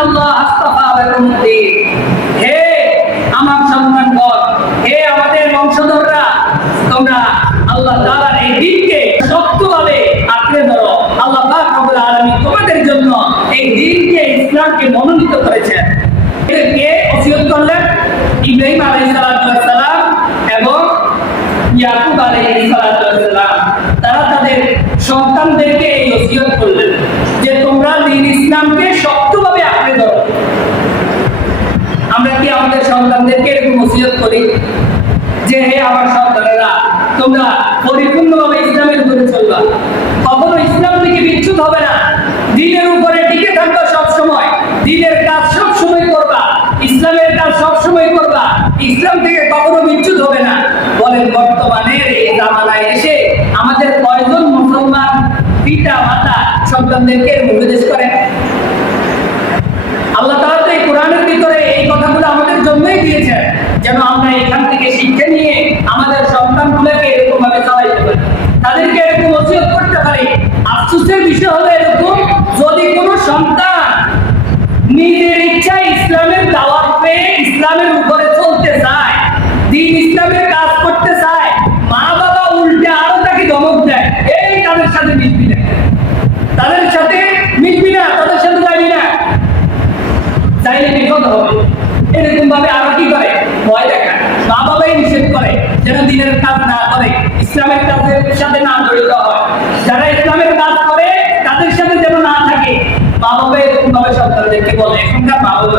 ইন্নাল্লাহ আস্তাফা লাকুম দ্বীন। হে আমার সন্তানগণ, হে আমাদের বংশধররা, তোমরা আল্লাহ তাআলার এই দ্বীনকে শক্তভাবে আঁকড়ে ধরো। আল্লাহ পাক রব্বুল আলামিন তোমাদের জন্য এই দ্বীনকে, ইসলামকে মনোনীত করেছেন। কে ওসিয়ত করলেন? ইব্রাহিম আলাইহিস সালাম এবং ইয়াকুব আলাইহিস সালাম। তারা তাদের সন্তানদেরকে এই ওসিয়ত করলেন যে তোমরা দ্বীন ইসলামকে শক্তভাবে আঁকড়ে ধরো। আমরা কি আমাদের সন্তানদেরকে এরকম ওসিয়ত করি যে হে আমার সন্তানেরা, তোমরা পরিপূর্ণভাবে ইসলামের উপরে চলবা, কখনো ইসলাম থেকে বিচ্যুত হবে না, দ্বীনের উপরে টিকে থাকবা সব সময়, দ্বীনের কাজ সব সময় করবা, ইসলামের কাজ সব সময় করবা, ইসলাম থেকে কখনো বিচ্যুত হবে না। বলেন বর্তমানের এই জামানায় এসে আমাদের কয়জন মুসলমান পিতা মাতা সন্তানদেরকে উপদেশ করেন? আল্লাহ তাআলা তো এই কোরআনের ভিতরে এই কথাগুলো আমাদের জন্যই দিয়েছেন যেন আমরা এখান থেকে শিক্ষা নিয়ে আমাদের সন্তানগুলোকে এরকম ভাবে চালাইতে পারি, তাদেরকে এরকম ওসিয়ত করতে পারি। আফসোসের বিষয় হলো এরকম, যদি কোনো সন্তান নিজের ইচ্ছায় ইসলামের দাওয়াত পেয়ে ইসলামের উপরে চলতে চায়, দ্বীন ইসলামের কাজ করতে চায়, মা বাবা উল্টে আরো তাকে ধমক দেয়, এই তাদের সাথে মিশবি না, তাদের সাথে মিশবি না, তাদের সাথে যাবি না, চাইলে বিপদ হবে। এরকম ভাবে আরো কি করে? ভয় দেখায়, মা বাবাই নিষেধ করে যেন দ্বীনের কাজ না করে, ইসলামের কাজের সাথে না জড়িত হয়, যারা ইসলামের কাজ করে তাদের সাথে যেন না থাকে। মা বাবা এরকম ভাবে সন্তানদেরকে বলে। এখনকার মা বাবা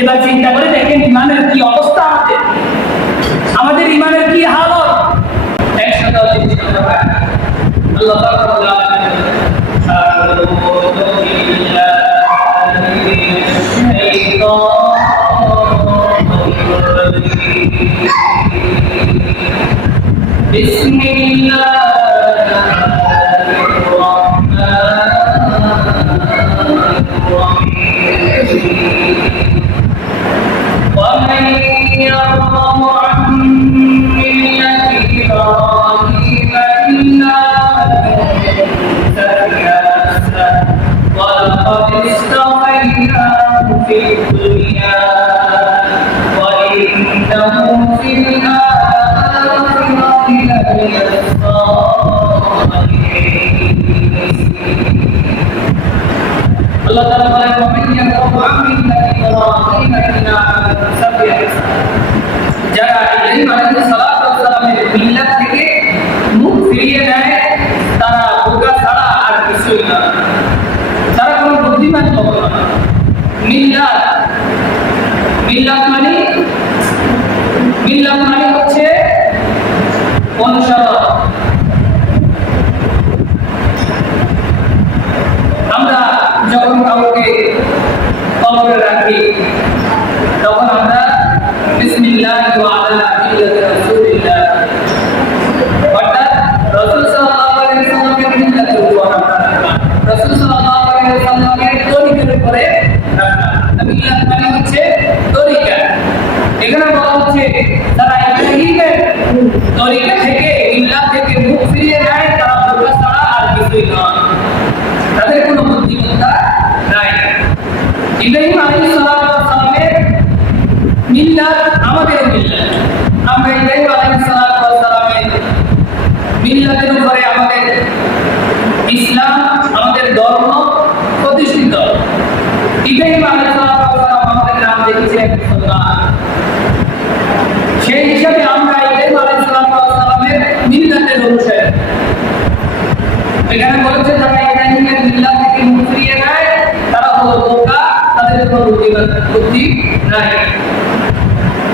এবার চিন্তা করে দেখেন ইমানের কি অবস্থা, আমাদের ইমানের কি হালত। একসাথে আল্লাহ তাআলা ومن يرغب عن ملة إبراهيم إلا من سفه نفسه ولقد اصطفيناه في الدنيا وإنه في الآخرة لمن الصالحين. الله تعالى ومن يرغب عن ملة إبراهيم إلا من سفه نفسه. যারা ইব্রাহিম আলাইহিস সালামের মিল্লাত থেকে মুখ ফিরিয়ে নেয় তারা বোকা ছাড়া আর কিছুই না, তারা কোনো বুদ্ধিমান হবে না। মিল্লাত মানে হচ্ছে অনুসরণ। আমরা যখন কাউকে কবরে রাখি তখন আমরা বিসমিল্লাহ ওয়া আলা মিল্লাতি রাসূলিল্লাহ, অর্থাৎ রাসূল সাল্লাল্লাহু আলাইহি ওয়াসাল্লামের মিল্লাতের উপর আমরা রাখা, রাসূল সাল্লাল্লাহু আলাইহি ওয়াসাল্লামের তরিকার উপরে রাখা। মিল্লাত মানে হচ্ছে তরিকা। এখানে বলা হচ্ছে যারা ইব্রাহিমের তরিকা থেকে, মিল্লাত থেকে মুখ ফিরিয়ে নেয় তারা বোকা ছাড়া আর কিছুই নয়, তাদের কোনো বুদ্ধিমত্তা নাই। ইব্রাহিম আলাইহিস সালামের মিল্লাত আমাদের মিল্লাত, আমরা ইব্রাহিম আলাইহিস সালামের মিল্লাতের উপরে আমাদের ইসলাম, আমাদের ধর্ম প্রতিষ্ঠিত। ইব্রাহিম আলাইহিস সালাম আমাদের নাম দিয়েছেন মুসলমান, সেই হিসাবে আমরা ইব্রাহিম আলাইহিস সালামের মিল্লাতের অনুসারী। এখানে বলেছে যারা ইব্রাহিমের মিল্লাত থেকে মুখ ফিরিয়ে নেয় তারা হলো বোকা, তাদের কোনো বুদ্ধি নাই।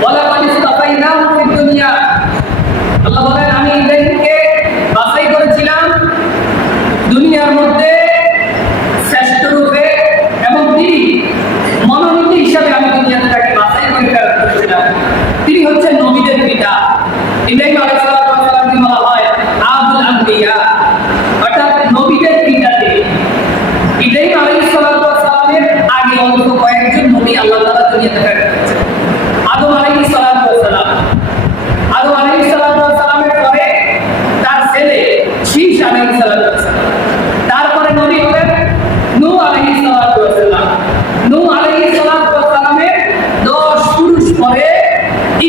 ওয়ালাকাদ ইসতাফাইনাহু ফিদ দুনিয়া, আল্লাহ বলেন আমি ইব্রাহিমকে বাছাই করেছিলাম দুনিয়ার মধ্যে শ্রেষ্ঠ রূপে, এবং তিনি মনোনীত হিসাবে আমি দুনিয়াতে তাকে বাছাই করেছিলাম। তিনি হচ্ছেন নবীদের পিতা। ইব্রাহিম আলাইহিস সালামকে বলা হয় আবুল আম্বিয়া, অর্থাৎ নবীদের পিতা তিনি। ইব্রাহিম আলাইহিস সালামের আগে অন্তত কয়েকজন নবী আল্লাহ তাআলা দুনিয়াতে পাঠিয়েছেন। আদম আলাইহিস সালাম, আদম আলাইহিস সালামের পরে তার ছেলে শীশ আলাইহিস সালাম, তারপরে নবী হলেন নূহ আলাইহিস সালাম।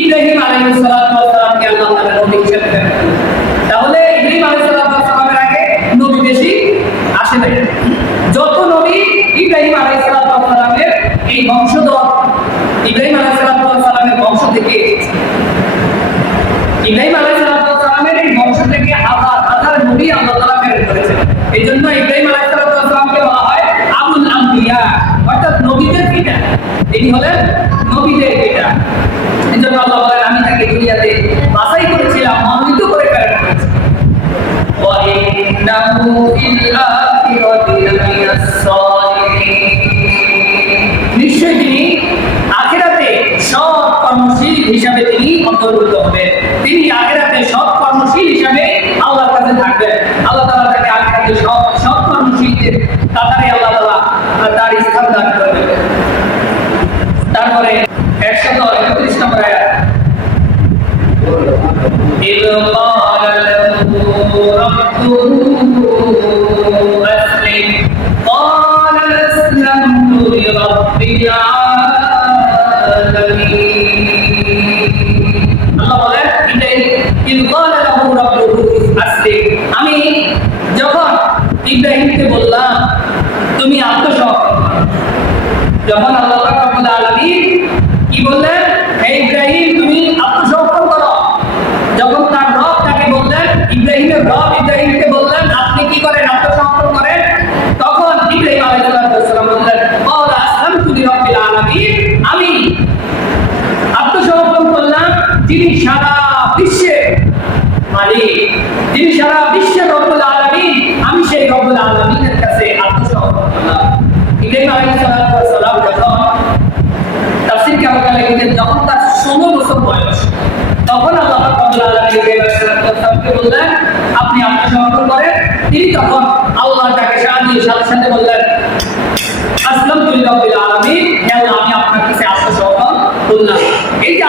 ইব্রাহিম আলাইহিস সালাতু ওয়াস সালামকে আল্লাহ তাআলা নবী হিসেবে প্রেরণ করলেন। তাহলে ইব্রাহিম আলাইহিস সালাতু ওয়াস সালামের আগে নবী বেশি আসে নাই। যত নবী ইব্রাহিম আলাইহিস সালাতু ওয়াস সালামের এই বংশধর, ইব্রাহিম আলাইহিস সালাতু ওয়াস সালামের বংশ থেকে এসেছে। ইব্রাহিম আলাইহিস সালাতু ওয়াস সালামের এই বংশ থেকে হাজার হাজার নবী আল্লাহ তাআলা প্রেরণ করেছেন। এইজন্য ইব্রাহিম আলাইহিস সালাতু ওয়াস সালামকে বলা হয় আবুল আম্বিয়া, অর্থাৎ নবীদের পিতা। তিনি হলেন নবীদের পিতা। এইজন্য আল্লাহ বলেন আমি তাকে দুনিয়াতে বাছাই করেছিলাম, মনোনীত করে প্রেরণ করেছি। ওয়া ইন্নাহু ফিল আখিরাতি লামিনাস সালিহিন, নিশ্চয়ই তিনি আখিরাতে সৎ কর্মশীল হিসাবে তিনি অন্তর্ভুক্ত হবেন। তিনি আখিরাতে সৎ কর্মশীল হিসাবে আল্লাহর কাছে থাকবেন। আল্লাহ তাআলা তাকে আখিরাতে সৎ কর্মশীলদের কাতারে আল্লাহ তাআলা তার স্থান দান করবেন। তারপরে 131 নম্বর আয়াত, إذ قال له ربه أسلم قال أسلمت لرب العالمين। আল্লাহ বলেন إذ قال له ربه أسلم, আমি যখন ইব্রাহিমকে বললাম তুমি আত্মসমর্পণ করো, যখন আল্লাহ রাব্বুল আলামিন কি বললেন, হে ইব্রাহিম তুমি আত্মসমর্পণ করো, যখন তার রব তাকে বললেন, ইব্রাহিমের রব ইব্রাহিমকে বললেন আপনি কি করেন, আত্মসমর্পণ করেন, তখন ইব্রাহিম আলাইহিস সালাম বললেন ক্বালা আসলামতু লিরাব্বিল আলামিন, আমি আত্মসমর্পণ করলাম যিনি সারা বিশ্বের মালিক, যিনি সারা বিশ্বের রব্বুল আলামিন, আমি সেই রব্বুল আলামিনের কাছে আত্মসমর্পণ করলাম। ইব্রাহিম আলাইহিস সালাম যখন তাফসীর কালামে লিখেছেন যখন তার 16 বছর বয়স, তখন আল্লাহ রাব্বুল আলামিন ইব্রাহিম আলাইহিস সালামকে বললেন আপনি আত্মসমর্পণ করেন। তিনি তখন আল্লাহ তাকে সাহায্য দিয়ে সাথে সাথে বললেন আসলামতু লিরাব্বিল আলামিন, হে আল্লাহ আমি আপনার কাছে আত্মসমর্পণ করলাম। এই যে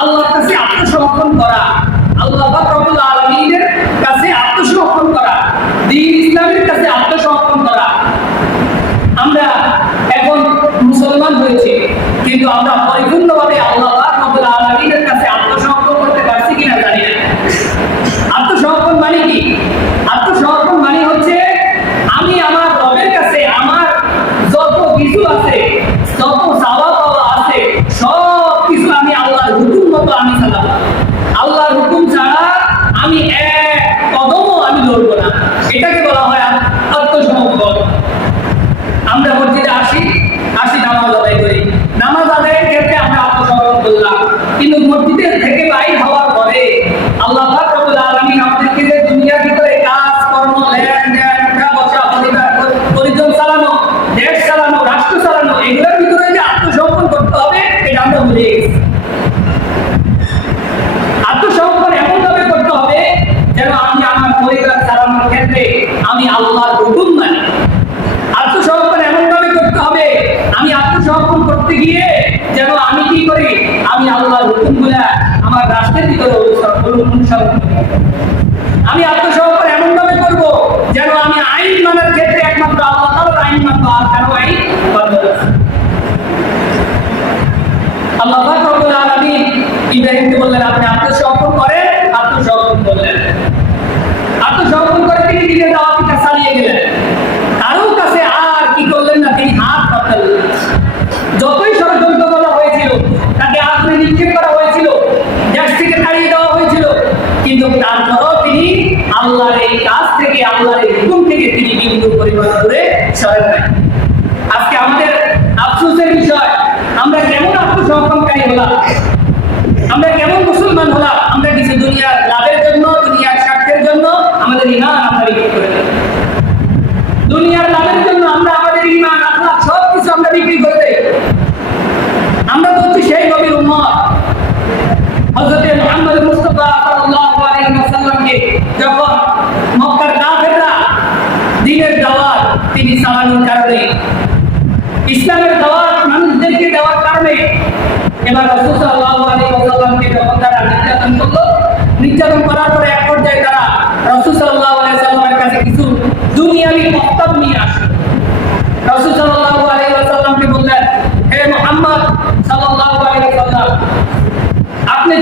আল্লাহর কাছে আত্মসমর্পণ করা, আল্লাহ রাব্বুল আলামিনের কাছে আত্মসমর্পণ করা, দ্বীন ইসলামের কাছে আত্মসমর্পণ করা। আমরা এখন মুসলমান হয়েছি, কিন্তু আমরা পরিপূর্ণভাবে আল্লাহ রাব্বুল আলামিনের কাছে আত্মসমর্পণ করতে পারছি কিনা জানি না। আত্মসমর্পণ মানে কি? আত্মসমর্পণ মানে হচ্ছে আমি আমার রবের কাছে আমার যত কিছু আছে, যত চাওয়া পাওয়া আছে, সব কিছু আমি আল্লাহর হুকুম মতো আমি চালাবো। আল্লাহর হুকুম ছাড়া আমি এক কদমও আমি লড়বো না। এটাকে বলা হয় আত্মসমর্পণ। আমরা মসজিদে আসি নামাজ আদায় করি, নামাজ আদায়ের ক্ষেত্রে আমরা আত্মসমর্পণ করলাম, কিন্তু মসজিদের থেকে বাইর হওয়ার পরে আল্লাহ পাক রব্বুল আলামিন আমাদেরকে যে দুনিয়ার ভিতরে কাজ কর্ম, লেনদেন, উঠা বসা, পরিজন চালানো, দেশ চালানো, রাষ্ট্র চালানো, এগুলোর ভিতরে যে আত্মসমর্পণ করতে হবে এটা আমরা ভুলে গেছি। আত্মসমর্পণ এমন ভাবে করতে হবে যেন আমি আমার পরিবার চালানোর ক্ষেত্রে আমি আল্লাহর হুকুম মানি। আত্মসমর্পণ এমন ভাবে করতে হবে আমি আত্মসমর্পণ করতে গিয়ে যেন আমি কি করি, আমি আল্লাহর হুকুমগুলা আমার রাষ্ট্রের ভিতরে অনুসরণ করি। আমি আত্মসমর্পণ এমন ভাবে করব যেন আমি আইন মানার ক্ষেত্রে একমাত্র আল্লাহ তাআলার আইন মানবো, আর কারো আইন মানবো না। আল্লাহ পাক রব্বুল আলামিন ইব্রাহিমকে বললেন আপনি আত্মসমর্পণ করেন, আত্মসমর্পণ করলেন। আত্মসমর্পণ করে তিনি দিনের দাওয়াতি কাজ চালিয়ে গেলেন। কারো কাছে আর কি করলেন না, তিনি হাত পাতলেন। যতই ষড়যন্ত্র করা হয়েছিল, তাকে আগুনে নিক্ষেপ করা হয়েছিল, দেশ থেকে তাড়িয়ে দেওয়া হয়েছিল, কিন্তু তারপরও তিনি আল্লাহর এই কাজ থেকে, আল্লাহর এই হুকুম থেকে তিনি বিন্দু পরিমাণ করে সরেন নাই। আজকে আমাদের আফসোসের বিষয়, আমরা কেমন আত্মসমর্পণকারী হলাম, আমরা কেমন মুসলমান হলাম, আমরা কিছু দুনিয়ার লাভের জন্য, দুনিয়ার স্বার্থের জন্য আমাদের ঈমান আমরা বিক্রি করে দিই। দুনিয়ার লাভের জন্য আমরা আমাদের ঈমান, আখলাক সব কিছু আমরা বিক্রি করে দেই। আমরা তো হচ্ছে সেই নবীর উম্মত। হযরত মুহাম্মদ মুস্তাফা সাল্লাল্লাহু আলাইহি ওয়াসাল্লামকে যখন মক্কার কাফেররা দ্বীনের দাওয়াত তিনি চালানোর কারণে, ইসলামের দাওয়াত মানুষদেরকে দেওয়ার কারণে, এবার রাসূল সাল্লাল্লাহু আলাইহি ওয়াসাল্লামকে যখন তারা নির্যাতন করলো, নির্যাতন করার পরে এক পর্যায়ে তারা রাসূল সাল্লাল্লাহু আলাইহি ওয়াসাল্লামের কাছে কিছু দুনিয়াবি প্রস্তাব নিয়ে আসলো। রাসূল সাল্লাল্লাহু আলাইহি ওয়াসাল্লামকে বললেন, হে মুহাম্মদ সাল্লাল্লাহু আলাইহি ওয়াসাল্লাম, আপনি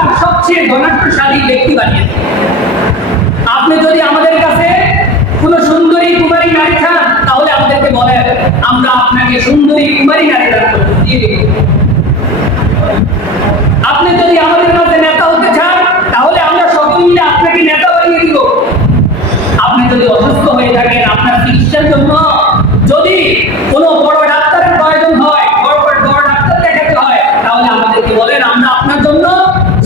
মক্কার সবচেয়ে ধনাঢ্যশালী ব্যক্তি বানিয়ে দেবে। আপনি যদি আমাদের কাছে কোন সুন্দরী কুমারী নারী চান তাহলে আমাদেরকে বলেন, আমরা আপনাকে সুন্দরী কুমারী নারী দান দিয়ে দেব। আপনি যদি আমাদের কাছে নেতা হতে চান তাহলে আমরা সকলে মিলে আপনাকে নেতা বানিয়ে দিব। আপনি যদি অসুস্থ হয়ে থাকেন, আপনার চিকিৎসার জন্য যদি কোনো বড় ডাক্তারের প্রয়োজন হয়, বড় ডাক্তার দেখাতে হয়, তাহলে আমাদেরকে বলেন, আমরা আপনার জন্য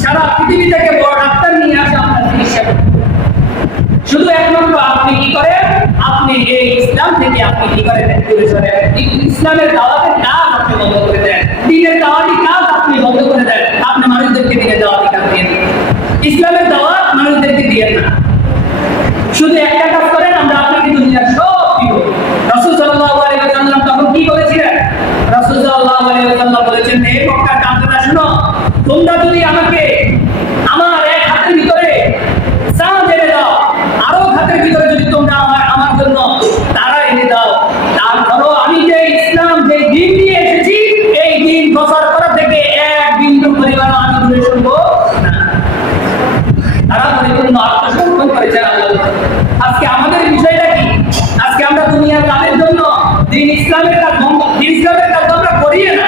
সারা পৃথিবী থেকে বড় ডাক্তার নিয়ে আসে আপনার চিকিৎসা করব। শুধু একমাত্র আপনি কি করেন, আপনি এই ইসলাম থেকে আপনি কি করেন, দূরে সরেন। ইসলামের দাওয়াতের কাজ আপনি বন্ধ করে দেন, দ্বীনের দাওয়াতি কাজ আপনি বন্ধ করে দেন। আপনি মানুষদেরকে দ্বীনের দাওয়াতি কাজ দিয়ে দেন, ইসলামের দাওয়াত মানুষদেরকে দিয়ে না। শুধু একটা কাজ করেন, আমরা আপনাকে দুনিয়ার সব দিব। রাসূল সাল্লাল্লাহু আলাইহি ওয়াসাল্লাম তখন কি বলেছিলেন? রাসূল সাল্লাল্লাহু আলাইহি ওয়াসাল্লাম বলেছেন, হে মক্কার কাফেররা শুনো, তোমরা যদি আমাকে আমার এক হাতের ভিতরে চাঁদ এনে দাও, আরো হাতের ভিতরে যদি তোমরা আমার জন্য তারা এনে দাও, তারপরও আমি যে ইসলাম যে দ্বীন নিয়ে এসেছি এই দ্বীন প্রচার করা থেকে এক বিন্দু পরিমাণ আমি দূরে সরবো না। তারা পরিপূর্ণ আত্মসমর্পণ করেছেন আল্লাহ। আজকে আমাদের বিষয়টা কি? আজকে আমরা দুনিয়ার কাজের জন্য দ্বীন ইসলামের কাজ আমরা করিয়ে না,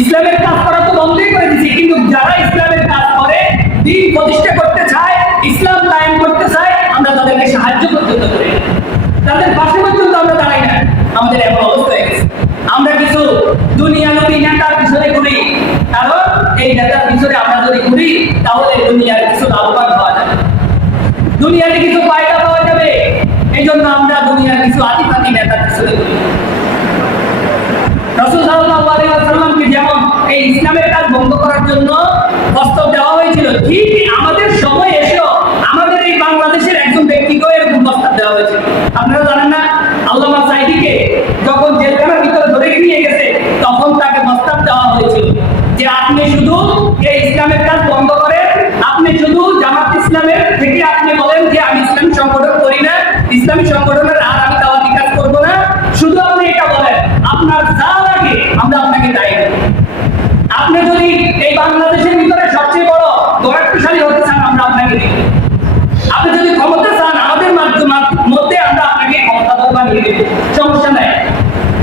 ইসলামের কাজ করা তো বন্ধই করে দিচ্ছি। কিন্তু যারা ইসলামের কাজ করে, দ্বীন প্রতিষ্ঠা করতে চায়, ইসলাম কায়েম করতে চায়, আমরা তাদেরকে সাহায্য পর্যন্ত করি, তাদের পাশে পর্যন্ত আমরা দাঁড়াই না। আমাদের এমন অবস্থা হয়ে গেছে। আমরা কিছু দুনিয়াবী নেতার পিছনে ঘুরি, কারণ এই নেতার পিছনে আমরা যদি ঘুরি তাহলে দুনিয়ার কিছু লাভবান হওয়া যাবে, দুনিয়াতে কিছু ফায়দা পাওয়া যাবে। এই জন্য আমরা দুনিয়ার কিছু আতিফাতি নেতার পিছনে ঘুরি। রাসূল সাল্লাল্লাহু আলাইহি ওয়াসাল্লামকে যেমন এই ইসলামের কাজ বন্ধ করার জন্য প্রস্তাব দেওয়া হয়েছিল, ঠিক আমাদের সময় এসেও আমাদের এই বাংলাদেশের একজন ব্যক্তিকেও এরকম প্রস্তাব দেওয়া হয়েছিল। আপনারা জানেন না, আল্লামা সাঈদীকে যখন জেলখানার ভিতরে ধরে নিয়ে গেছে তখন তাকে প্রস্তাব দেওয়া হয়েছিল যে আপনি শুধু এই ইসলামের কাজ বন্ধ করেন, আপনি শুধু জামাত ইসলামের থেকে আপনি বলেন যে আমি ইসলামী সংগঠন করি না, ইসলামী সংগঠনের আর আমি দাওয়াতি কাজ করবো না, শুধু আপনি এটা বলেন, আপনার যা লাগে আমরা আপনাকে তাই দেব। আপনি যদি এই বাংলাদেশের ভিতরে সবচেয়ে বড় গৌরবশালী হতে চান আমরা আপনাকে দিব, আপনি যদি ক্ষমতা চান আমাদের মধ্যে আমরা আপনাকে ক্ষমতাধর বানিয়ে দেব, সমস্যা নাই।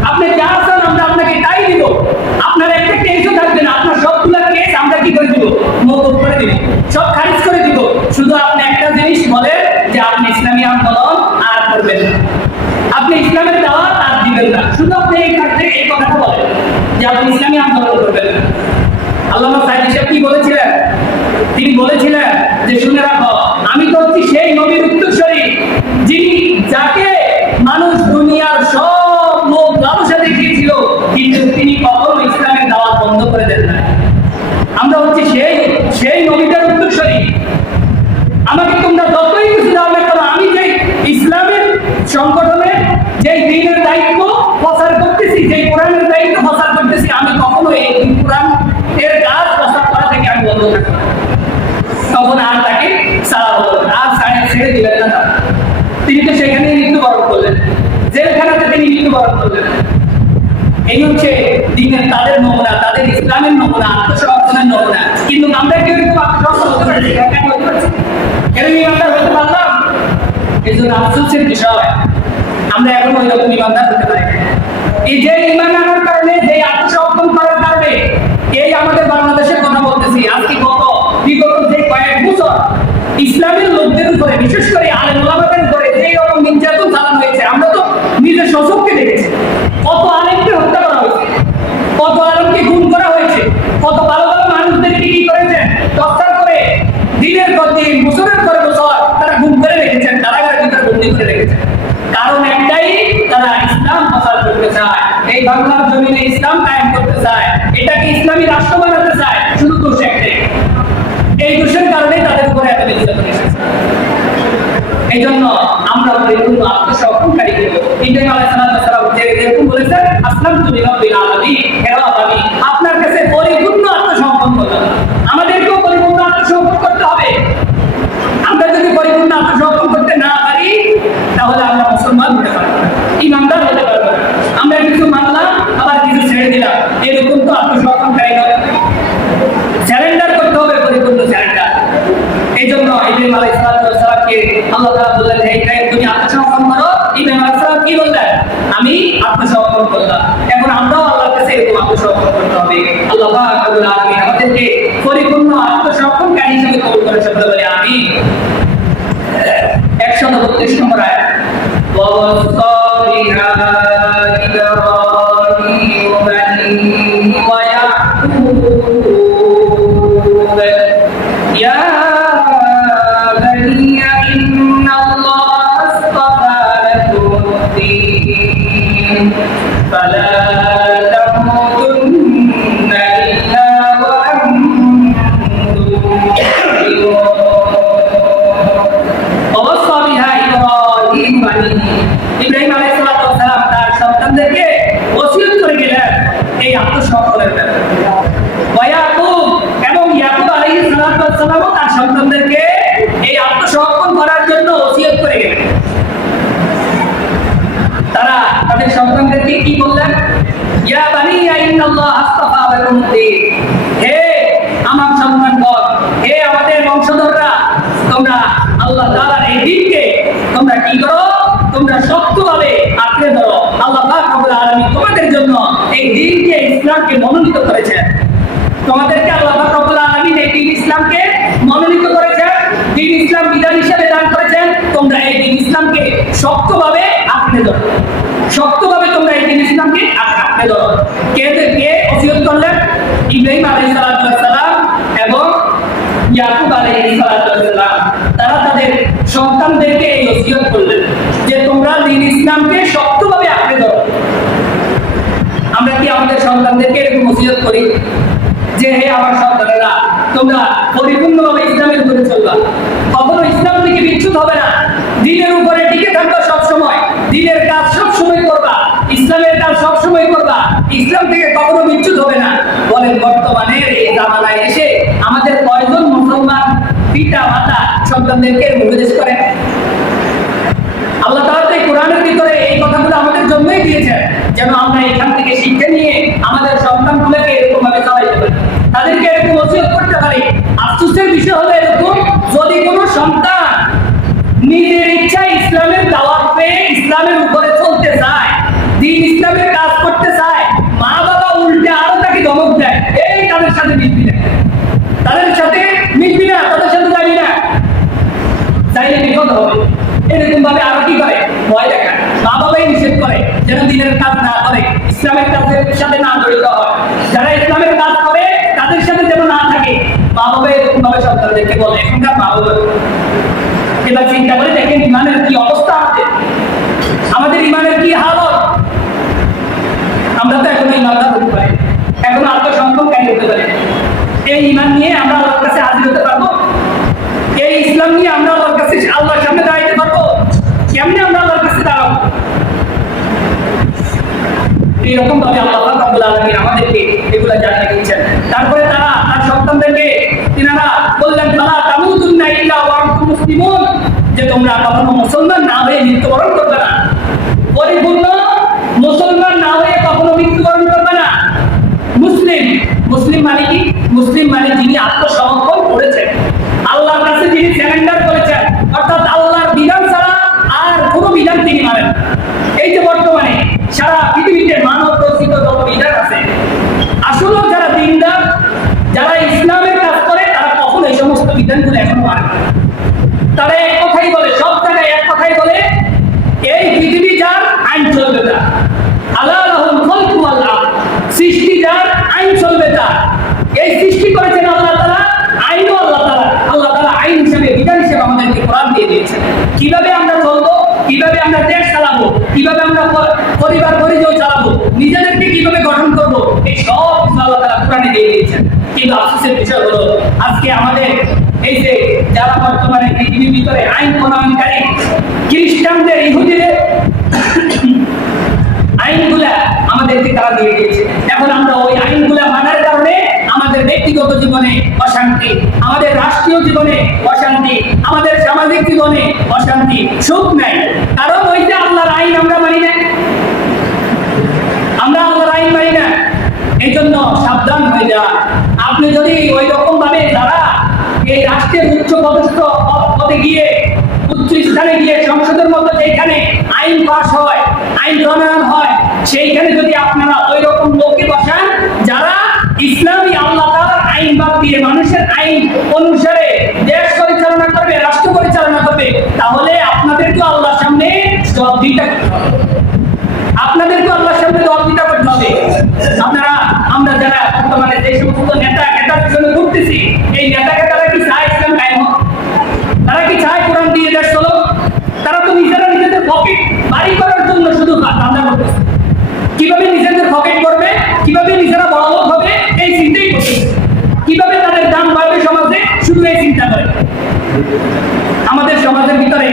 আপনি যা চান আমরা আপনাকে তাই দিব। আপনার একটা কেসও থাকবে না, আপনার সবগুলা কেস আমরা কি করে দিব, মওকুফ করে দিব, সব খারিজ করে দিব। শুধু আপনি একটা জিনিস বলেন যে আপনি ইসলামী আন্দোলন আর করবেন না, আপনি ইসলামের দাওয়াত আর দিবেন না। শুধু আপনি এই কথাটা বলেন যে আপনি ইসলামী আন্দোলন করবেন না। আল্লামা সাঈদী সাহেব কি বলেছিলেন? তিনি বলেছিলেন যে শুনে রাখো, আমি তো হচ্ছি সেই নবীর উত্তরসূরি যিনি যাকে মানুষ দুনিয়ার সব লোক লালসা দেখিয়েছিল, কিন্তু তিনি কখনো ইসলামের দাওয়াত বন্ধ করে দেন না। আমরা হচ্ছি সেই নবীদের উত্তরসূরি। আমাকে তোমরা যতই কিছু দাও না কেন, আমি যে ইসলামের সংগঠনের যে দ্বীনের দায়িত্ব প্রচার করতেছি, যে কোরআনের দায়িত্ব প্রচার করতেছি, আমি কখনো এই কোরআন এর কাজ প্রচার করা থেকে আমি বন্ধ থাকবো। তখন আর তাকে ছাড়া হলো না, আর ছেড়ে দিলেন না। তিনি তো সেখানেই মৃত্যুবরণ করলেন, জেলখানাতে তিনি মৃত্যুবরণ করলেন। এই হচ্ছে দ্বীনের তাদের নমুনা, তাদের ইসলামের নমুনা, আত্মসমর্পণের নমুনা। কিন্তু আমরা কেউ আত্মসমর্পণ করতে পারছি, এরকম ইমানদার হতে পারলাম? এই জন্য আফসোসের বিষয়, আমরা এখন ওই রকম ইমানদার হতে পারি। এই যে ইমান আনার কারণে, যে আত্মসমর্পণ করার কারণে এই আমাদের বাংলাদেশের কথা বলতেছি, আজকে বিগত যে কয়েক বছর ইসলামের লোকদের উপরে, বিশেষ করে আলেম ওলামাদের উপরে যে রকম নির্যাতন চালানো হয়েছে, আমরা তো নিজের স্বচক্ষে দেখেছি। কত আলেমকে হত্যা করা হয়েছে, কত আলেমকে গুম করা হয়েছে, কত ভালো ভালো মানুষদেরকে কি করেছেন, টর্চার করে দিনের পর দিন, বছরের পর বছর তারা গুম করে রেখেছেন, কারাগারের ভিতরে বন্দী করে রেখেছেন। কারণ একটাই, তারা ইসলাম প্রচার করতে চায়, এই বাংলার জমিনে ইসলাম কায়েম করতে চায়, এটাকে ইসলামী রাষ্ট্র বানাতে চায়। শুধু দোষ একটাই, এই দোষের কারণে তাদের উপরে এত নির্যাতন এসেছে। এই জন্য আমরা পরিপূর্ণ আত্মসমর্পণকারী হব। ইব্রাহিম আলাইহিস সালাম যেরকম বলেছেন, আসলামতু লিরাব্বিল আলামিন, হে রব আমি আপনার কাছে পরিপূর্ণ আত্মসমর্পণ করলাম। আমাদেরকেও পরিপূর্ণ আত্মসমর্পণ করতে হবে। আমরা যদি পরিপূর্ণ আত্মসমর্পণ করতে না পারি তাহলে আমরা মুসলমান হতে পারবো না, ইমানদার হতে পারবো না। আমরা কিছু মানলাম আবার কিছু ছেড়ে দিলাম, এরকম তো আত্মসমর্পণকারী নয়। স্যারেন্ডার করতে হবে পরিপূর্ণ এই জন্য ইব্রাহিম আলাইহিস সালামকে আল্লাহ তাআলা বললেন, হে ইব্রাহিম তুমি আত্মসমর্পণ করো। ইব্রাহিম আলাইহিস সালাম কি বললেন? আমি আত্মসমর্পণ করলাম। এখন আমরাও আল্লাহর কাছে এরকম আত্মসমর্পণ করতে হবে। আল্লাহ পাক রব্বুল আলামিন আমাদেরকে পরিপূর্ণ আত্মসমর্পণকারী হিসেবে কবুল করে। সকলে বলে আমিন। 132 নম্বর আয়াত, ওয়াওয়াসা বিহা ইব্রাহিম বানিহি ওয়া ইয়াকুব ইয়া বানি ইন্নাল্লাহা আসতাফা লাকুমুদ-দীন ফালা তামুতুন্না ইল্লা ওয়া আনতুম মুসলিমুন। ইব্রাহিম আলাইহিস সালাম তার সন্তানদেরকে ওসিয়ত করে গেলেন এই আত্মসমর্পণের ব্যাপারে। ইয়াকুব এবং ইয়াকুব আলাইহিস সালামও তার সন্তানদেরকে এই আত্মসমর্পণ করার জন্য ওসিয়ত করে গেলেন। তারা তাদের সন্তানদেরকে কি বললেন? ইয়া বানি ইন্নাল্লাহা আসতাফা লাকুমুদ-দীন, হে আমার সন্তানগণ, হে আমাদের বংশধররা, তোমরা আল্লাহ তাআলার এই দ্বীনকে তোমরা কি করো? তোমরা শক্তভাবে আঁকড়ে ধরো। আল্লাহ পাক রব্বুল আলামিন তোমাদের জন্য এই দ্বীনকে, ইসলামকে মনোনীত করেছেন। তোমাদেরকে আল্লাহ পাক রব্বুল আলামিন এই দ্বীন ইসলামকে মনোনীত করেছেন, দ্বীন ইসলাম বিধান হিসেবে দান করেছেন। তোমরা এই দ্বীন ইসলামকে শক্তভাবে আঁকড়ে ধরো, শক্তভাবে তোমরা এই দ্বীন ইসলামকে আঁকড়ে ধরো। কে ওসিয়ত করলেন? ইব্রাহিম আলাইহিস সালাম এবং ইয়াকুব আলাইহিস সালাম। তারা তাদের সন্তানদেরকে এই ওসিয়ত করলেন যে তোমরা দ্বীন ইসলামকে শক্তভাবে আঁকড়ে ধরো। আমরা কি আমাদের সন্তানদেরকে এরকম ওসিয়ত করি যে হে আমার সন্তানেরা, তোমরা পরিপূর্ণভাবে ইসলামের উপরে চলবা, কখনো ইসলাম থেকে বিচ্যুত হবে না, দ্বীনের উপরে টিকে থাকবা সব সময়, দ্বীনের কাজ সব সময় করবা, ইসলামের কাজ সব সময় করবা, ইসলাম থেকে কখনো বিচ্যুত হবে না। বলেন বর্তমানে এই জামানায় এসে আমাদের কয়জন মুসলমান পিতা মাতা সন্তানদেরকে উপদেশ করে? আল্লাহ তাআলা এই কোরআনের ভিতরে এই কথাগুলো আমাদের জন্যই দিয়েছেন যেন আমরা এখান থেকে শিক্ষা নিয়ে আমাদের সন্তানগুলোকে এরকম ভাবে চালাইতে পারি, তাদেরকে এরকম ওসিয়ত করতে পারি। আফসোসের বিষয় হলো এরকম, যদি কোনো সন্তান নিজের ইচ্ছায় ইসলামের দাওয়াত পেয়ে ইসলামের উপরে চলতে চায়, দ্বীন ইসলামের কাজ করতে চায়, মা বাবা উল্টে আরো তাকে ধমক দেয়, এই তাদের সাথে মিলবি না, তাদের সাথে মিলবি না, তাদের সাথে যাবি না, চাইলে বিপদ হবে। এরকম ভাবে আরো কি করে? ভয় দেখায়, মা বাবাই নিষেধ করে যেন দ্বীনের কাজ না করে, ইসলামের কাজের সাথে না জড়িত হয়, যারা ইসলামের কাজ করে তাদের সাথে যেন না থাকে। মা বাবা এরকম ভাবে সন্তানদেরকে বলে। এখনকার মা বাবা এবার চিন্তা করে দেখেন ইমানের কি অবস্থা আছে, আমাদের ইমানের কি হালত। আমরা তো এখনো ইমানদার হতে পারি, এখনো আত্মসমর্পণকারী হতে পারি। এই ইমান নিয়ে আমরা আল্লাহর কাছে হাজির হতে পারবো? এই ইসলাম নিয়ে আমরা আল্লাহর কাছে আল্লাহর সামনে দাঁড়াইতে পারবো? কেমনে আমরা আল্লাহর কাছে দাঁড়াবো? এইরকম ভাবে আল্লাহ রাব্বুল আলামিন আমাদেরকে এগুলা জানিয়ে দিচ্ছেন। তারপরে তারা তার সন্তানদেরকে তিনারা বললেন, ফালা তামুতুন্না ইল্লা ওয়া আনতুম মুসলিমুন, যে তোমরা কখনো মুসলমান না হয়ে মৃত্যুবরণ করবে না, পরিপূর্ণ মুসলমান না হয়ে কখনো মৃত্যুবরণ করবে না। মুসলিম, মুসলিম মানে কি? মুসলিম মানে যিনি আত্মসমর্পণ করেছেন, আল্লাহর কাছে যিনি সারেন্ডার করেছেন, অর্থাৎ আল্লাহর বিধান ছাড়া আর কোনো বিধান তিনি মানেন। এই যে বর্তমানে সারা পৃথিবীতে মানব রচিত যত বিধান আছে, আসলে যারা দিনদার, যারা ইসলামের কাজ করে, তারা কখনো এই সমস্ত বিধানগুলো এখনো মানে না। তারা এক কথাই বলে, সব জায়গায় এক কথাই বলে, এই পৃথিবী যার, আইন চলবে তার। আল্লাহ লাহুল খালকু ওয়াল আমর, সৃষ্টি যার, আইন চলবে তার। এই সৃষ্টি করেছেন আল্লাহ তাআলা, আইনও আল্লাহ তাআলা। আল্লাহ তাআলা আইন হিসেবে, বিধান হিসেবে আমাদেরকে কোরআন দিয়ে দিয়েছেন। কিভাবে আমরা চলবো, কিভাবে আমরা দেশ চালাবো, কিভাবে আমরা পরিবার পরিজন চালাবো, নিজেদেরকে কিভাবে গঠন করবো, এই সব কিছু আল্লাহ তাআলা কোরআনে দিয়ে দিয়েছেন। কিন্তু আফসোসের বিষয় হলো আজকে আমাদের এই যে যারা বর্তমানে পৃথিবীর ভিতরে আইন প্রণয়নকারী খ্রিস্টানদের, ইহুদিদের আইনগুলা আমাদেরকে তারা দিয়ে দিয়েছে। এখন আমরা ওই আইনগুলা মানার কারণে আমাদের ব্যক্তিগত জীবনে অশান্তি, আমাদের রাষ্ট্রীয় জীবনে অশান্তি, আমাদের সামাজিক জীবনে অশান্তি, সুখ নাই। কারণ ওই যে আল্লাহর আইন আমরা মানি না, আমরা আল্লাহর আইন মানি না। এই জন্য সাবধান হয়ে যা। আপনি যদি ওই রকম ভাবে যারা এই রাষ্ট্রের উচ্চ পদস্থ পদে গিয়ে, উচ্চ স্থানে গিয়ে, সংসদের মতো যেখানে আইন পাস হয়, আইন প্রণয়ন হয়, সেইখানে যদি আপনারা ওই রকম লোককে বসান যারা ইসলামী আল্লাহ তাআলার আইন বাদ দিয়ে মানুষের আইন অনুসারে দেশ পরিচালনা করবে, রাষ্ট্র পরিচালনা করবে, তাহলে আপনাদেরকে আল্লাহর সামনে জবাবদিহিতা করতে হবে। আপনাদেরকে আল্লাহর সামনে জবাবদিহিতা করতে হবে। আমরা যারা বর্তমানে যে সমস্ত নেতা নেতার জন্য ঘুরতেছি, এই নেতা নেতারা কি চায় ইসলাম কায়েম হোক? তারা কি চায় কোরআন দিয়ে দেশ চলো? তারা তো নিজেরা নিজেদের পকেট বাড়ি করার জন্য শুধু ধান্দা করতেছে। কিভাবে নিজেদের পকেট করবে, কিভাবে নিজেরা বড়লোক হবে, এই চিন্তাই করতেছে। কিভাবে তাদের দাম বাড়বে সমাজে, শুধু এই চিন্তা করে। আমাদের সমাজের ভিতরে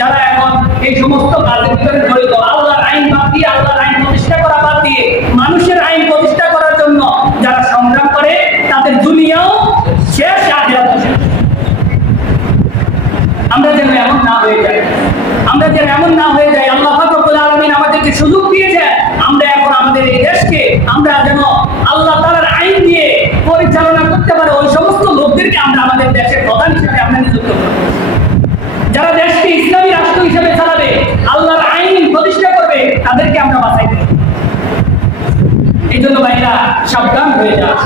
যারা এখন এই সমস্ত কাজের ভিতরে জড়িত, আল্লাহর আইন বাদ দিয়ে, আল্লাহর আইন প্রতিষ্ঠা করা বাদ দিয়ে মানুষের আইন প্রতিষ্ঠা করার জন্য যারা সংগ্রাম করে, তাদের দুনিয়াও শেষ, আখিরাতও শেষ। আমরা যেন এমন না হয়ে যাই, আমরা যেন এমন না হয়ে যাই। আল্লাহ পাক রব্বুল আলামিন আমাদেরকে সুযোগ দিয়েছে, আমরা এখন আমাদের এই দেশকে আমরা যেন আল্লাহ তাআলার আইন দিয়ে পরিচালনা করতে পারে, ওই সমস্ত লোকদেরকে আমরা আমাদের দেশের প্রধান হিসেবে আমরা নিযুক্ত করব, যারা দেশকে ইসলামী রাষ্ট্র হিসেবে চালাবে, আল্লাহর আইন প্রতিষ্ঠা করবে, তাদেরকে আমরা বাছাই করব। এই জন্য ভাইরা সাবধান হয়ে যান।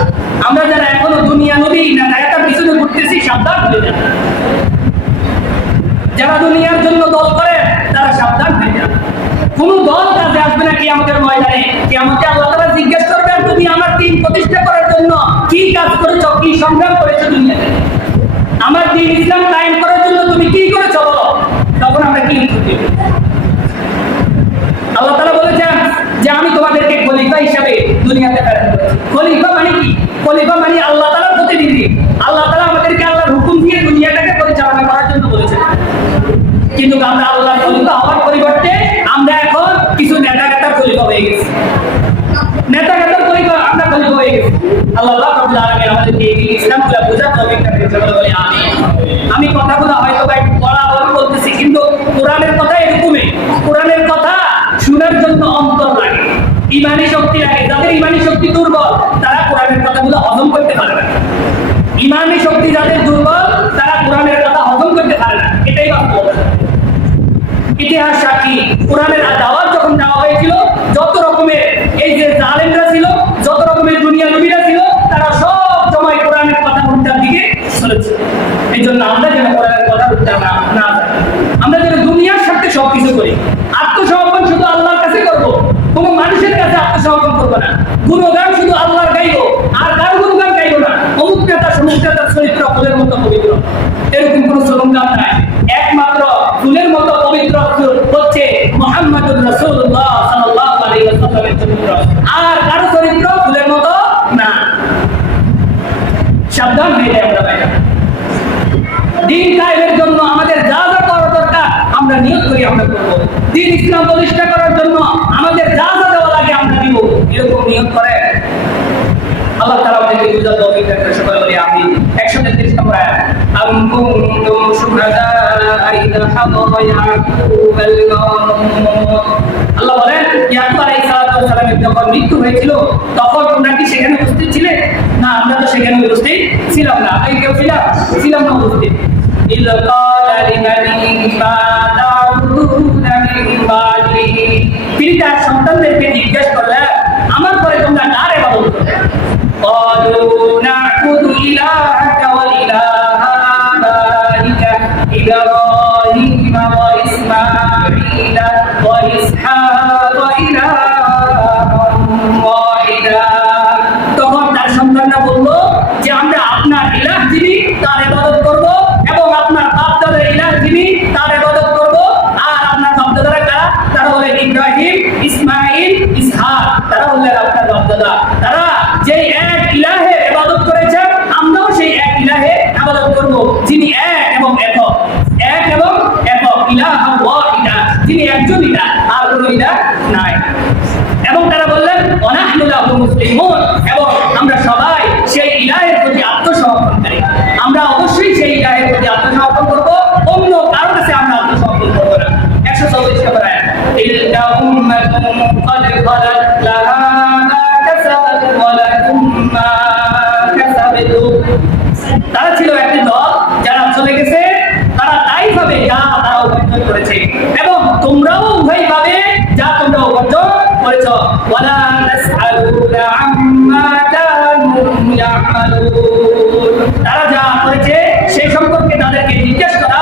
আমরা যারা এখনো দুনিয়া নবী না এটার পিছনে ঘুরতেছি, সাবধান হয়ে যান। যারা দুনিয়ার জন্য দল করে তারা সাবধান হয়ে যান। কোন দল কাজে আসবে না কিয়ামতের ময়দানে। কিয়ামতে আল্লাহ তাআলা জিজ্ঞেস করবেন, তুমি আমার দ্বীন প্রতিষ্ঠা করার জন্য কি কাজ করেছো, কি সংগ্রাম করেছো দুনিয়াতে? আমার দ্বীন ইসলাম কায়েম করার জন্য তুমি কি করেছো বলো? তখন আমরা কি উত্তর দেব? আল্লাহ তাআলা বলেছেন যে আমি তোমাদেরকে খলিফা হিসেবে দুনিয়াতে প্রেরণ করেছি। খলিফা মানে কি? খলিফা মানে আল্লাহ তাআলার প্রতিনিধি। আল্লাহ তাআলা আমাদেরকে আল্লাহর হুকুম দিয়ে দুনিয়াটাকে পরিচালনা করার জন্য বলেছেন। কিন্তু আমরা আল্লাহর খলিফা হওয়ার পরিবর্তে আমরা এখন কিছু নেতা খলিফা হয়ে গেছি। নেতা খলিফা, আমরা খলিফা হয়ে গেছি। আল্লাহ পাক রব্বুল আলামিন আমাদেরকে এই ইসলামকে বোঝার তৌফিক দান করুন, বলি আমিন। আমি কথাগুলো হয়তো একটু বলা বলতেছি, কিন্তু কোরআনের কথা এরকমই। কোরআনের কথা শোনার জন্য অন্তর লাগে, ঈমানি শক্তি লাগে। যাদের ঈমানি শক্তি দুর্বল, তারা কোরআনের কথাগুলো হজম করতে পারে না। ঈমানি শক্তি যাদের দুর্বল, তারা কোরআনের কথা হজম করতে পারে না। এটাই বাস্তব। ইতিহাস সাক্ষী, কোরআনের দাওয়াত যখন দেওয়া হয়েছিল, যত রকমের এই যে জালেমরা ছিল, যত রকমের দুনিয়া নবীরা ছিল, তারা সব সময় কোরআনের কথা উল্টার দিকে চলেছে। এই জন্য আমরা যেন কোরআনের কথা উল্টা না যাই। আমরা যেন দুনিয়ার সাথে সবকিছু করি। আত্মসমর্পণ শুধু আল্লাহর কাছে করবো, কোনো মানুষের কাছে আত্মসমর্পণ করবো না। গুণগান শুধু আল্লাহর গাইবো, আর কারো গুণগান গাইবো না। অমুক নেতা সমুক নেতার চরিত্র ফুলের মতো পবিত্র, এরকম কোনো স্লোগান নাই। একমাত্র ফুলের মতো পবিত্র হচ্ছে মুহাম্মাদুর রাসূলুল্লাহ সাল্লাল্লাহু আলাইহি ওয়াসাল্লামের চরিত্র, আর কারো চরিত্র ফুলের মতো না। সাবধান হয়ে যায় আমরা ভাই। দ্বীন কায়েমের জন্য আমাদের যা যা করা দরকার আমরা নিয়ত করি, আমরা করব। দ্বীন ইসলাম প্রতিষ্ঠা করার জন্য আমাদের যা যা দেওয়া লাগে আমরা দিব, এরকম নিয়ত করে আল্লাহ তাআলা আমাদেরকে বুঝার তৌফিক দান করুন, সকলে বলি আমিন। 133 নম্বর আয়াত, আম কুনতুম শুহাদা ইযা হাদারা ইয়াকুবাল মাউত। আল্লাহ বলেন, ইয়াকুব আলাইহিস সালামের যখন মৃত্যু হয়েছিল, তখন তোমরা কি সেখানে উপস্থিত ছিলে? না, আমরা তো সেখানে উপস্থিত ছিলাম না। আমি কেউ ছিলাম না উপস্থিত। إذ قال لبنيه ما تعبدون من بعدي। তিনি তার সন্তানদেরকে জিজ্ঞেস করলেন, আমার পরে তোমরা কার ইবাদত করবে? قالوا نعبد إلهك وإله آبائك إبراهيم وإسماعيل وإسحاق إلها واحدا। তখন তার সন্তানরা বলল যে আমরা আপনার ইলাহ যিনি তার ইবাদত করব, এবং আপনার বাপ-দাদার ইলাহ যিনি তার ইবাদত করব। আর আপনার বাপ-দাদারা কারা? তারা হলেন ইব্রাহিম, ইসমাঈল, ইসহাক। তারা হলেন আপনার বাপ-দাদা। তারা যে এক ইলাহের ইবাদত করেছে, আমরাও সেই এক ইলাহের ইবাদত করব, যিনি এক এবং একক, এক এবং একক, ইলাহা ওয়াহিদা, যিনি একজন ইলাহ, আর কোনো ইলাহ নাই। এবং তারা বললেন ওয়ানাহনু লাহু মুসলিমুন, এবং আমরা সবাই সেই ইলাহের প্রতি আত্মসমর্পণকারী। আমরা অবশ্যই সেই ইলাহের প্রতি আত্মসমর্পণ করব, অন্য কারো কাছে আমরা আত্মসমর্পণ করব না। 134 নম্বর আয়াত, তিলকা উম্মাতুন ক্বাদ খালাত লাহা মা কাসাবাত ওয়া লাকুম মা কাসাবতুম। তারা ছিল একটি দল, ওয়ালা তাসআলুনা আম্মা কানু ইয়ামালুন। তারা যা করেছে সেই সম্পর্কে তাদেরকে জিজ্ঞেস করা,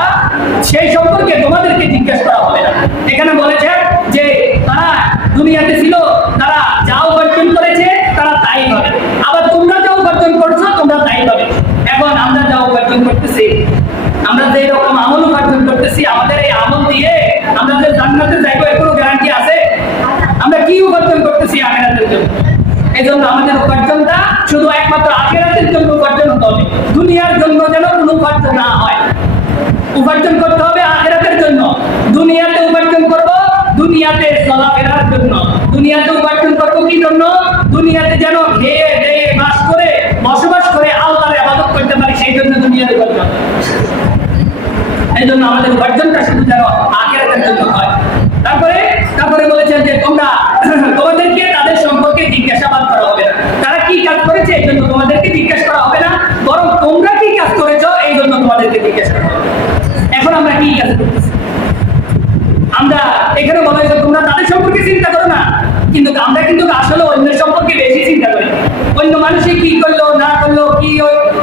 সেই সম্পর্কে তোমাদেরকে জিজ্ঞেস করা হবে না। এখানে বলেছে যে তারা দুনিয়াতে ছিল, তারা যা উপার্জন করেছে তারা তাই পাবে, আবার তোমরা যা উপার্জন করছো তোমরা তাই পাবে। এখন আমরা যা উপার্জন করতেছি, আমরা যে এরকম আমল উপার্জন করতেছি, আমাদের এই আমল দিয়ে আমরা যে জান্নাতে যাইবো এর কোনো গ্যারান্টি আছে? আমরা কি উপার্জন করতেছি? আখিরাতের জন্য। এই জন্য আমাদের উপার্জনটা শুধু একমাত্র আখিরাতের জন্য উপার্জন হতে হবে, দুনিয়ার জন্য যেন কোনো উপার্জন না হয়। উপার্জন করতে হবে আখিরাতের জন্য। দুনিয়াতে উপার্জন করব দুনিয়াতে চলাফেরার জন্য, দুনিয়াতে উপার্জন করবো কি জন্য? দুনিয়াতে যেন খেয়ে দেয়ে বাস করে বসবাস করে আল্লাহর ইবাদত করতে পারি, সেই জন্য দুনিয়ার উপার্জন। এই জন্য আমাদের উপার্জনটা শুধু যেন আখিরাতের জন্য হয়। তারপরে বলেছেন যে তোমরা তোমাদেরকে তাদের সম্পর্কে জিজ্ঞাসাবাদ করা হবে না, তারা কি কাজ করেছে এই জন্য তোমাদেরকে জিজ্ঞাসা করা হবে না, বরং তোমরা কি কাজ করেছো এই জন্য তোমাদেরকে জিজ্ঞাসা করা হবে। এখন আমরা কি কাজ করতেছি? আমরা এখানে বলা হয়েছে তোমরা তাদের সম্পর্কে চিন্তা করো না, কিন্তু আমরা কিন্তু আসলে অন্যের সম্পর্কে বেশি চিন্তা করি। অন্য মানুষে কি করলো না করলো, কি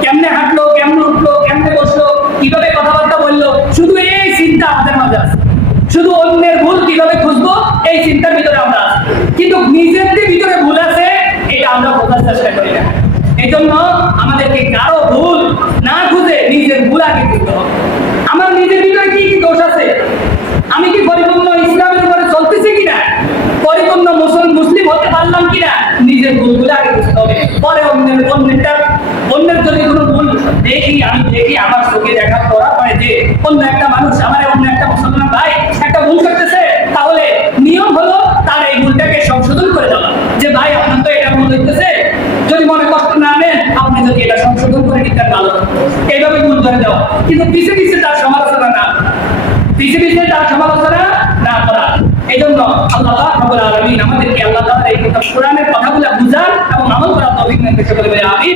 কেমনে হাঁটলো, কেমনে উঠলো, কেমনে বসলো, কিভাবে কথাবার্তা বললো, শুধু এই চিন্তা আমাদের মাঝে আছে। শুধু অন্যের ভুল কিভাবে খুঁজবো এই চিন্তার ভিতরে আমরা আছি, কিন্তু নিজের যে ভিতরে ভুল আছে এটা আমরা বোঝার চেষ্টা করি না। এই জন্য আমাদেরকে কারো ভুল না খুঁজে নিজের ভুল আগে খুঁজতে হবে। আমার নিজের ভিতরে কি কি দোষ আছে, আমি কি পরিপূর্ণ ইসলামের উপরে চলতেছি কিনা, পরিপূর্ণ মুসলিম হতে পারলাম কিনা, নিজের ভুলগুলো আগে বুঝতে হবে। পরে অন্যের যদি কোনো ভুল দেখি, আমি দেখি আমার চোখে দেখা করা পরে যে অন্য একটা মানুষ আমার অন্য একটা মুসলমান ভাই একটা ভুল করতেছে, তাহলে নিয়ম হলো তার এই ভুলটাকে সংশোধন করে দেওয়া, যে ভাই আপনার তো এটা ভুল হইতেছে, যদি মনে কষ্ট না নেন আপনি যদি এটা সংশোধন করে নিতে ভালো, এইভাবে ভুল করে দেওয়া। কিন্তু পিছে পিছে তার সমালোচনা না, পিছে পিছে তার সমালোচনা না করা। এই জন্য আল্লাহ রাব্বুল আলামিন আমাদেরকে আল্লাহ তাআলার এই কোরআনের কথাগুলো বুঝার এবং আমল করার তৌফিক দান করুন। আমিন।